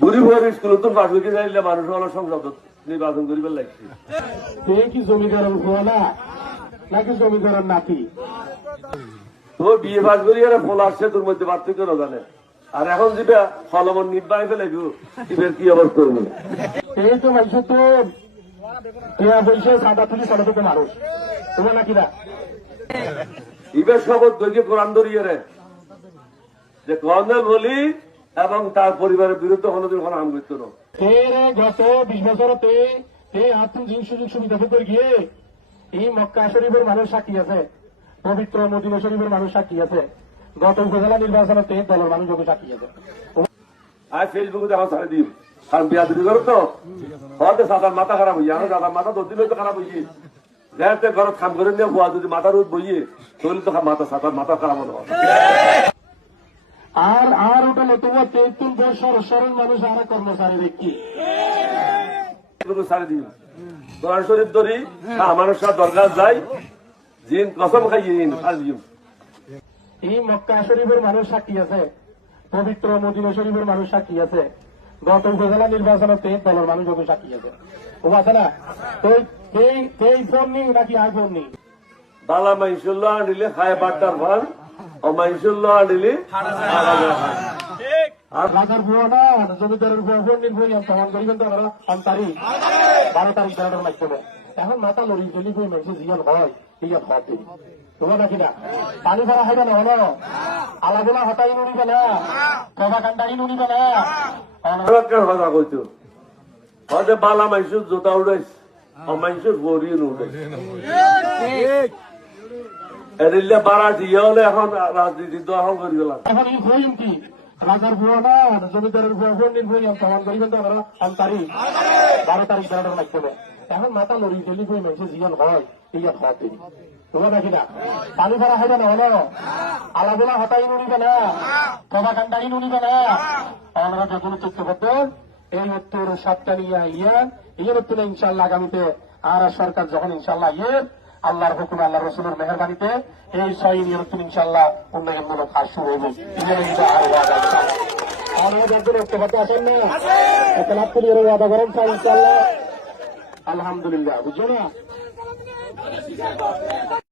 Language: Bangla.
বুড়ি বুড়ি স্কুল তো পাশ হইতে চাইলে মানুষ হলো সংসদ নির্বাচন করিবার লাগছে। কি জমিদারের ভুয়া না নাকি জমিদারের নাতি? তোর বিয়ে পাশ করি আর ফল আসছে তোর মধ্যে পার্থক্য না জানে। আর এখন যেটা ফলমন নির্বাহী ফেলাইব এবার কি আবার করবো? এই তো মানুষ তো বলছে সাদা তুলি ছোট ছোট মানুষ তোমার নাকি না? এবার শপথ ধরিয়ে কোরআন ধরিয়ে রে যে কর্নেল বলি এবং তার পরিবারের বিরুদ্ধে কোনোদিন কোনো হাম করতো না। গত 20 বছরতে এই আত্মজীবী সুযোগ সুবিধা পেতে গিয়ে এই মক্কা শরীফের মানুষ সাক্ষী আছে, পবিত্র মদিনা শরীফের মানুষ সাক্ষী আছে, গত উপজেলা নির্বাচনতে দলের মানুষ সাক্ষী আছে। আর ফেসবুকে দেখা ছাড়ে দিন কারণ বিয়া দুটি করো তো হয়তো সাদার মাথা খারাপ হইয়া আমার দাদার মাথা 2 দিন হয়তো খারাপ হইয়ে দেখতে ঘরত কাম করে নিয়ে বুয়া যদি মাথা রোদ বইয়ে তাহলে তো মাথা সাদার মাথা খারাপ হলো। আর ওটা তোমার 73 বছর সরল মানুষ আর কর্মচারী ব্যক্তি ছাড়ে দিন কোরআন শরীফ ধরি মানুষরা দরকার যায় জিন কসম খাইয়ে এই মক্কা শরীফের মানুষ সাক্ষী আছে, পবিত্র মদিনা শরীফের মানুষ সাক্ষী আছে, গত উপজেলা নির্বাচনতে দলের মানুষ সাক্ষী আছে। ও আছে না? এই ফোন নেই নাকি আইফোন নেই? বালা মাইশুল্লাহ আনিলে খায় বাট্টার ভান ও মাইশুল্লাহ আনিলে রাজার ভুয়া না জমিদারের ভুয়া ফোন নির্ভর তখন করিবেন তো আমরা 12 তারিখ 12 মাধ্যমে এখন মাথা লড়ি চলি বই মেসে জীবন হয় ঠিক আছে ভাবতে তোমার নাকি না? পানি ভরা হবে না হলো আলাদা হতাই নুনিবে না কবা কান্দাই নুনিবে না কথা কইতো হয়তো বালা মাইশুর জোতা উড়াইছ ও মাইশুর গড়িয়ে উড়াইছ এদিল্লে বাড়া দিয়ে হলে এখন রাজনীতি তো এখন করি গেলাম। এখন এই ভয়ম কি রাজার ভুয়া না জমিদারের ভুয়া ফোন নির্ভর তখন করিবেন তো আমরা 12 তারিখ 12 মাধ্যমে এখন মাথা লড়ি চলি বই মেসে জীবন হয় ঠিক আছে ভাবতে তোমার নাকি না? পানি ভরা হবে না হলো আলাদা হতাই নুনিবে না কবা কান্দাই নুনিবে না আমরা যখন চুক্তি করতেন এই উত্তর 7টা নিয়ে ইয়ের উত্তরে ইনশাল্লাহ আগামীতে আর সরকার যখন ইনশাল্লাহ আল্লাহর হুকুম আল্লাহ রসুলের মেহরবানিতে এই 6 ইউনিয়ন উত্তর ইনশাল্লাহ উন্নয়নমূলক কাজ শুরু হইবে। আসেন না একটা লাভ করি ওয়াদা করেন ইনশাল্লাহ আলহামদুলিল্লাহ বুঝছো না?